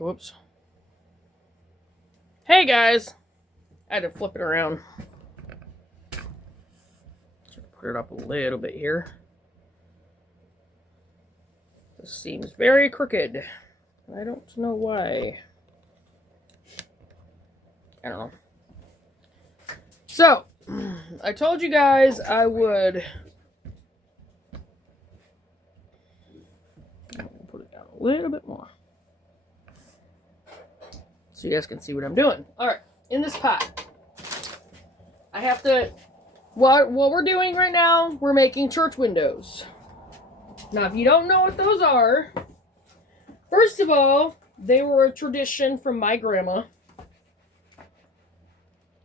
Whoops. Hey guys! I had to flip it around. Put it up a little bit here. This seems very crooked. I don't know why. I don't know. So, I told you guys I would put it down a little bit more so you guys can see what I'm doing. Alright, in this pot, I have to, what we're doing right now, we're making church windows. Now, if you don't know what those are, first of all, they were a tradition from my grandma.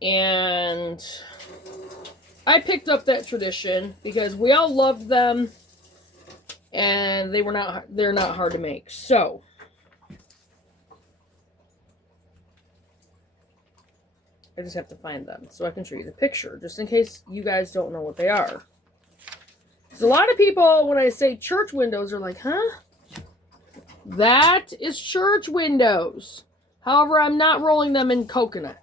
And I picked up that tradition because we all loved them, and they're not hard to make. So I just have to find them so I can show you the picture, just in case you guys don't know what they are. Because a lot of people, when I say church windows, are like, huh? That is church windows. However, I'm not rolling them in coconut.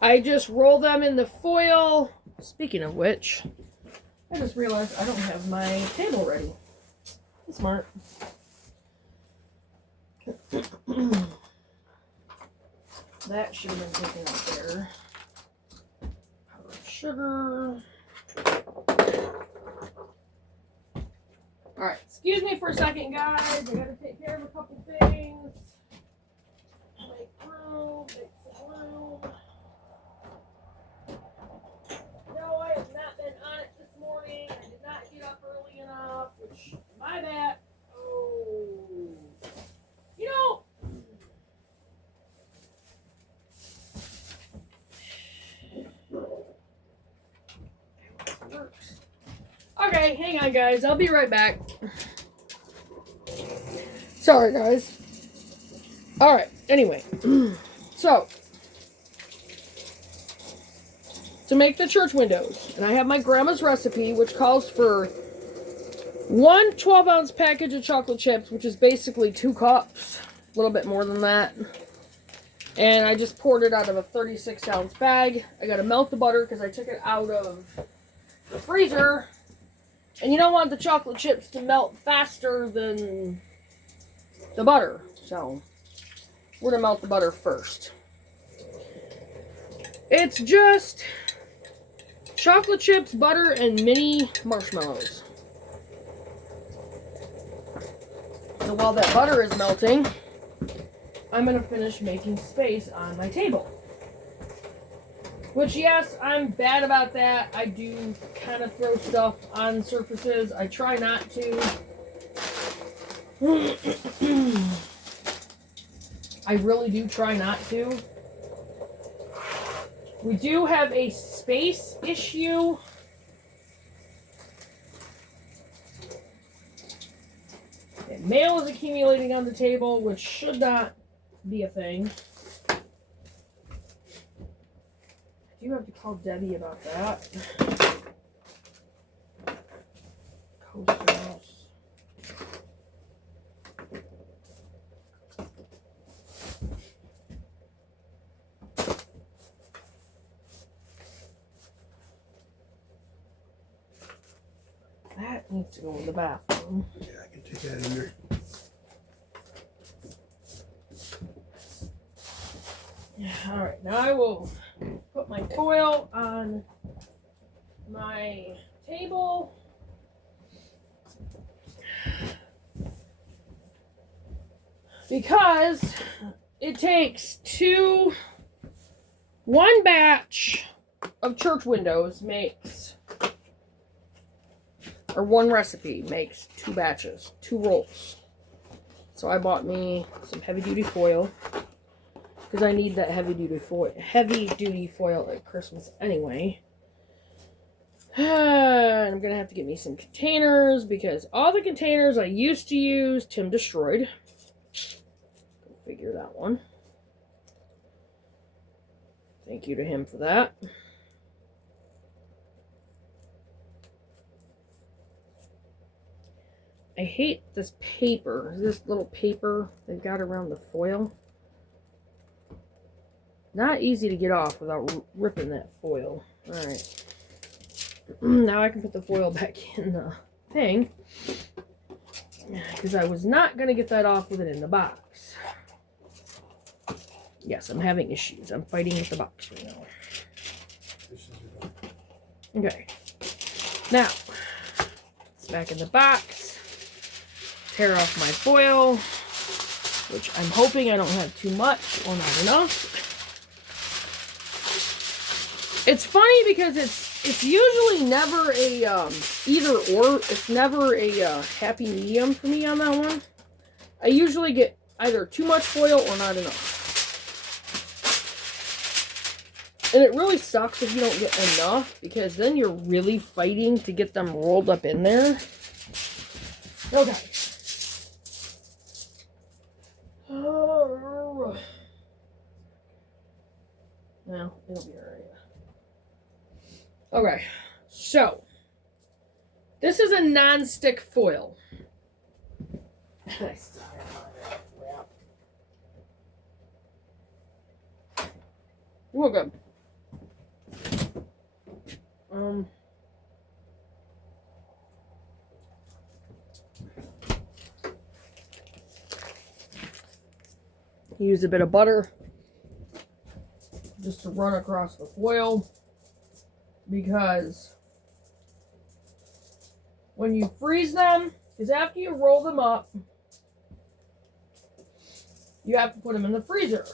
I just roll them in the foil. Speaking of which, I just realized I don't have my table ready. That's smart. That should have been taken out there. Powdered sugar. Alright, excuse me for a second, guys. I gotta take care of a couple things. Make room, make some room. No, I have not been on it this morning. I did not get up early enough, which, my bad. Oh. You know, works. Okay, hang on, guys. I'll be right back. Sorry, guys. Alright, anyway. So, to make the church windows, and I have my grandma's recipe, which calls for one 12-ounce package of chocolate chips, which is basically 2 cups, a little bit more than that. And I just poured it out of a 36-ounce bag. I gotta melt the butter because I took it out of the freezer. And you don't want the chocolate chips to melt faster than the butter. So, we're gonna melt the butter first. It's just chocolate chips, butter, and mini marshmallows. So while that butter is melting, I'm going to finish making space on my table. Which, yes, I'm bad about that. I do kind of throw stuff on surfaces. I try not to. I really do try not to. We do have a space issue. And mail is accumulating on the table, which should not be a thing. I do have to call Debbie about that. Coasters. That needs to go in the bathroom. Yeah, I can take that in there. Yeah, alright, now I will put my foil on my table. Because it takes one batch of church windows makes, or one recipe makes 2 batches, 2 rolls. So I bought me some heavy duty foil. Because I need that heavy duty foil at Christmas anyway. And I'm going to have to get me some containers because all the containers I used to use, Tim destroyed. Go figure that one. Thank you to him for that. I hate this paper, this little paper they've got around the foil. Not easy to get off without ripping that foil. Alright. Now I can put the foil back in the thing. Because I was not going to get that off with it in the box. Yes, I'm having issues. I'm fighting with the box right now. Okay. Now, it's back in the box. Tear off my foil, which I'm hoping I don't have too much or not enough. It's funny because it's usually never a either or. It's never a happy medium for me on that one. I usually get either too much foil or not enough. And it really sucks if you don't get enough, because then you're really fighting to get them rolled up in there. Okay. Well, it'll be alright. Okay, so this is a non-stick foil. Well, good. Use a bit of butter just to run across the foil, because when you freeze them, because after you roll them up, you have to put them in the freezer.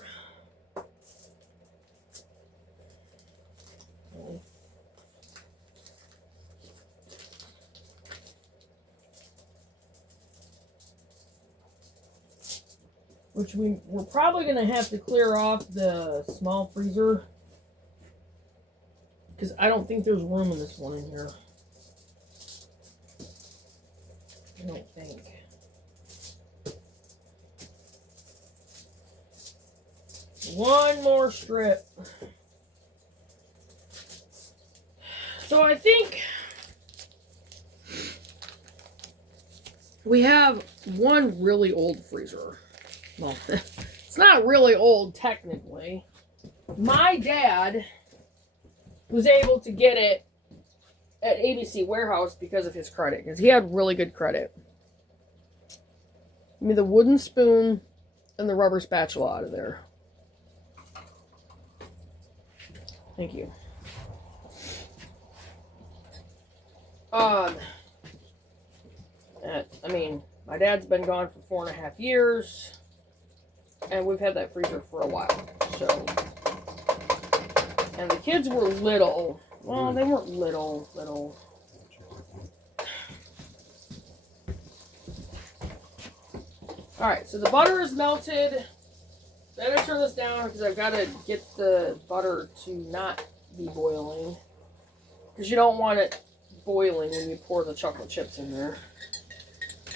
Which we're probably going to have to clear off the small freezer, because I don't think there's room in this one in here. I don't think. One more strip. So I think we have one really old freezer. Well, it's not really old technically. My dad was able to get it at ABC Warehouse because of his credit, because he had really good credit. Give me the wooden spoon and the rubber spatula out of there. Thank you. I mean, my dad's been gone for 4.5 years. And we've had that freezer for a while, so. And the kids were little. Well, they weren't little. Alright, so the butter is melted. Then I turn this down because I've got to get the butter to not be boiling. Because you don't want it boiling when you pour the chocolate chips in there.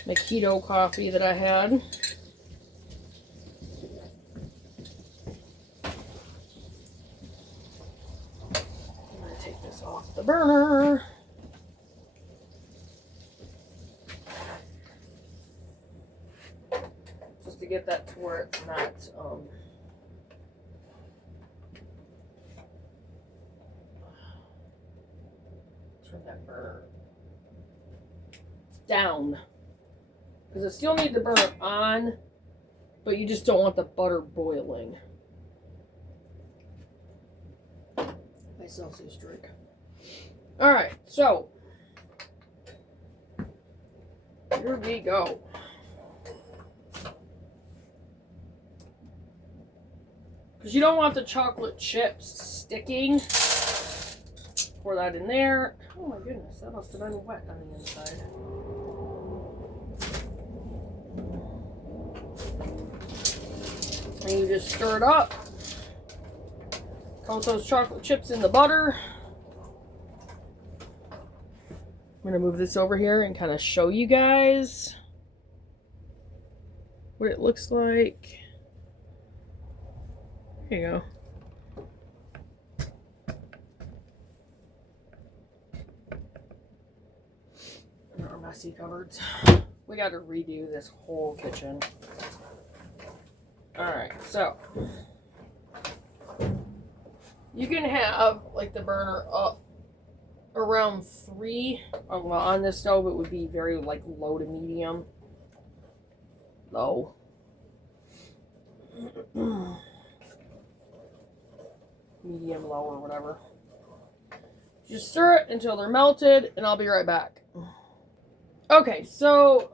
My keto coffee that I had. Off the burner. Just to get that to where it's not turn that burner down, because I still need the burner on, but you just don't want the butter boiling. My Celsius drink. Alright, so here we go. Because you don't want the chocolate chips sticking. Pour that in there. Oh my goodness, that must have been wet on the inside. And you just stir it up. Coat those chocolate chips in the butter. I'm going to move this over here and kind of show you guys what it looks like. There you go. And our messy cupboards. We got to redo this whole kitchen. Alright, so you can have like the burner up around 3. Well, on this stove it would be very like low to medium. Low. Medium, low, or whatever. Just stir it until they're melted, and I'll be right back. Okay, so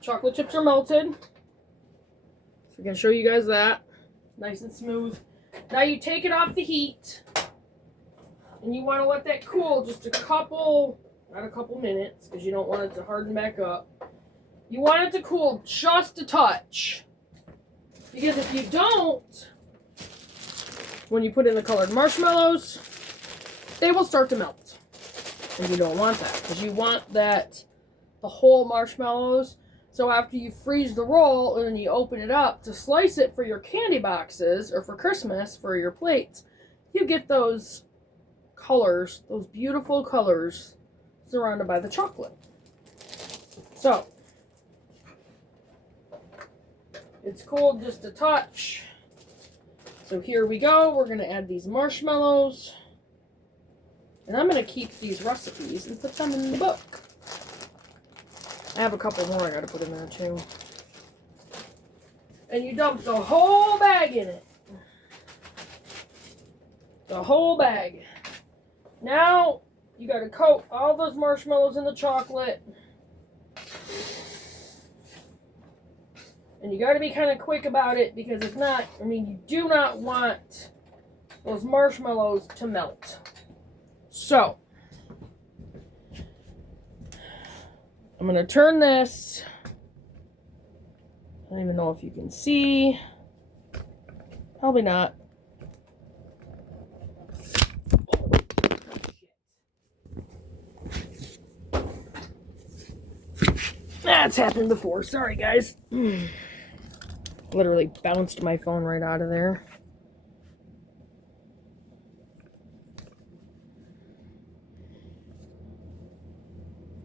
chocolate chips are melted. So I can show you guys that. Nice and smooth. Now you take it off the heat, and you want to let that cool just a couple, not a couple minutes, because you don't want it to harden back up. You want it to cool just a touch. Because if you don't, when you put in the colored marshmallows, they will start to melt. And you don't want that, because you want that, the whole marshmallows. So after you freeze the roll and then you open it up to slice it for your candy boxes or for Christmas for your plates, you get those colors, those beautiful colors surrounded by the chocolate. So it's cooled just a touch. So here we go. We're going to add these marshmallows. And I'm going to keep these recipes and put them in the book. I have a couple more I got to put in there too. And you dump the whole bag in it. The whole bag. Now you got to coat all those marshmallows in the chocolate. And you got to be kind of quick about it, because if not, I mean, you do not want those marshmallows to melt. So I'm going to turn this. I don't even know if you can see. Probably not. That's happened before. Sorry, guys. Literally bounced my phone right out of there.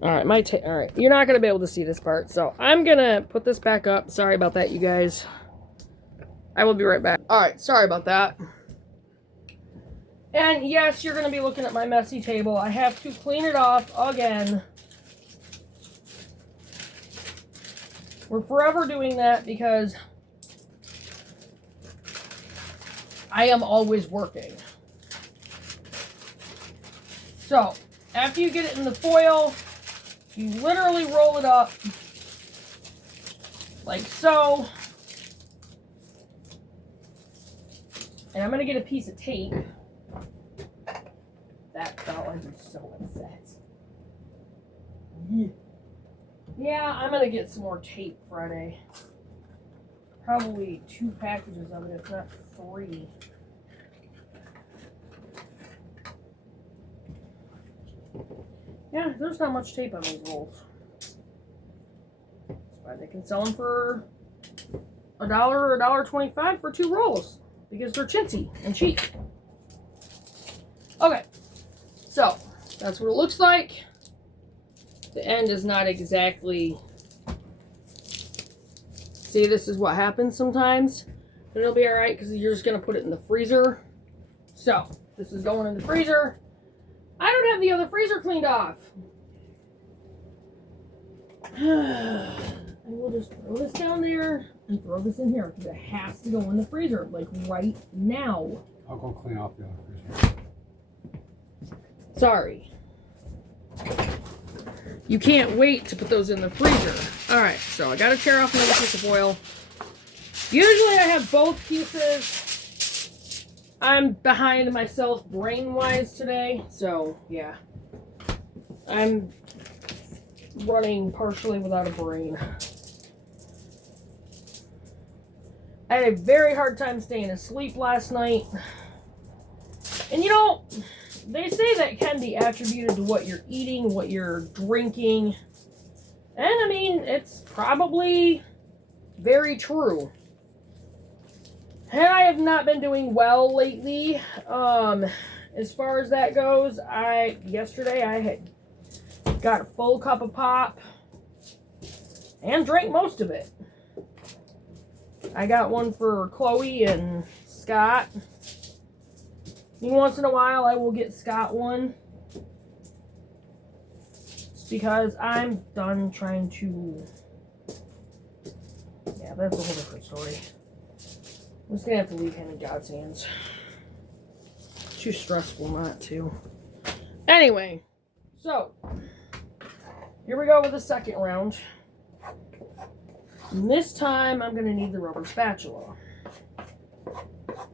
Alright, alright. You're not going to be able to see this part, so I'm going to put this back up. Sorry about that, you guys. I will be right back. Alright, sorry about that. And yes, you're going to be looking at my messy table. I have to clean it off again. We're forever doing that because I am always working. So, after you get it in the foil, you literally roll it up like so. And I'm going to get a piece of tape. That felt like I'm so upset. Yeah, I'm going to get some more tape Friday. Probably 2 packages of it, if not 3. Yeah, there's not much tape on these rolls. That's why they can sell them for $1 or $1.25 for 2 rolls. Because they're chintzy and cheap. Okay, so that's what it looks like. The end is not exactly... See, this is what happens sometimes. But it'll be alright because you're just going to put it in the freezer. So, this is going in the freezer. I don't have the other freezer cleaned off. I will just throw this down there and throw this in here because it has to go in the freezer, like right now. I'll go clean off the other freezer. Sorry. You can't wait to put those in the freezer. Alright, so I gotta tear off another piece of foil. Usually I have both pieces. I'm behind myself brain-wise today, so yeah. I'm running partially without a brain. I had a very hard time staying asleep last night. And you know, they say that can be attributed to what you're eating, what you're drinking. And I mean, it's probably very true. And I have not been doing well lately. As far as that goes, yesterday I had got a full cup of pop. and drank most of it. I got one for Chloe and Scott. Once in a while, I will get Scott one. Because I'm done trying to... Yeah, that's a whole different story. I'm just going to have to leave him in God's hands. It's too stressful not to. Anyway, so... Here we go with the second round. And this time, I'm going to need the rubber spatula.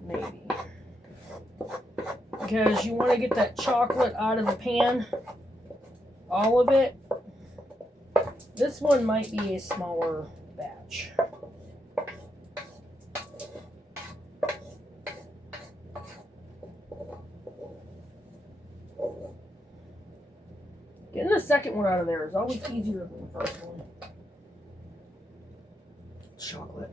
Maybe. Because you want to get that chocolate out of the pan. All of it. This one might be a smaller batch. Getting the second one out of there is always easier than the first one. Chocolate.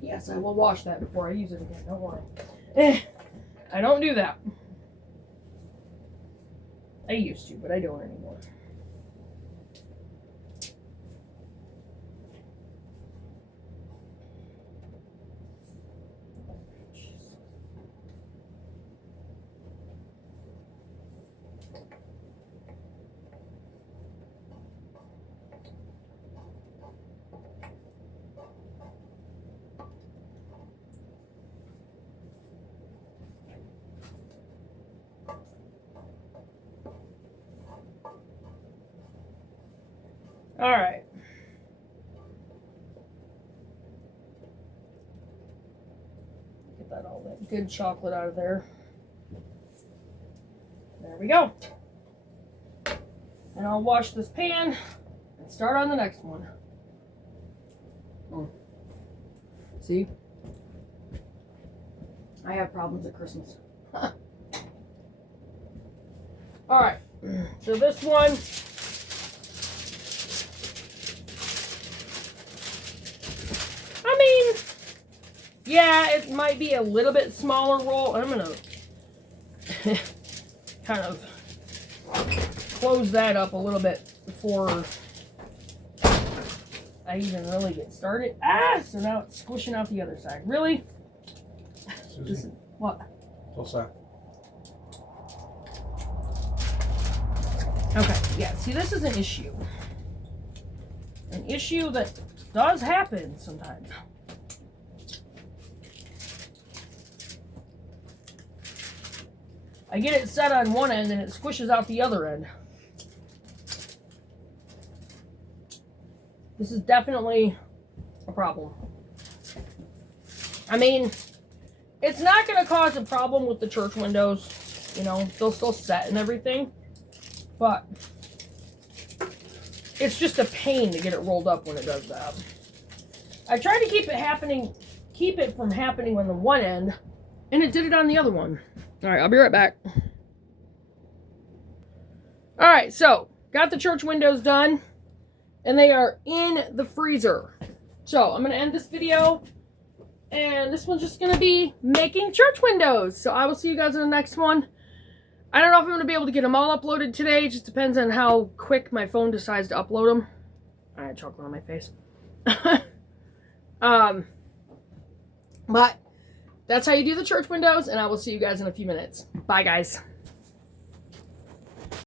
Yes, I will wash that before I use it again. Don't worry. I don't do that. I used to, but I don't anymore. All right. Get that all that good chocolate out of there. There we go. And I'll wash this pan and start on the next one. See? I have problems at Christmas. All right. So this one... Yeah, it might be a little bit smaller roll. I'm going to kind of close that up a little bit before I even really get started. So now it's squishing out the other side. Really? Susie, what? what's that? Okay, yeah. See, this is an issue. An issue that does happen sometimes. I get it set on one end and it squishes out the other end. This is definitely a problem. I mean, it's not going to cause a problem with the church windows. You know, they'll still set and everything. But it's just a pain to get it rolled up when it does that. I tried to keep it from happening on the one end, and it did it on the other one. All right, I'll be right back. All right, so got the church windows done, and they are in the freezer. So I'm going to end this video, and this one's just going to be making church windows. So I will see you guys in the next one. I don't know if I'm going to be able to get them all uploaded today. It just depends on how quick my phone decides to upload them. I had chocolate on my face. But that's how you do the church windows, and I will see you guys in a few minutes. Bye, guys.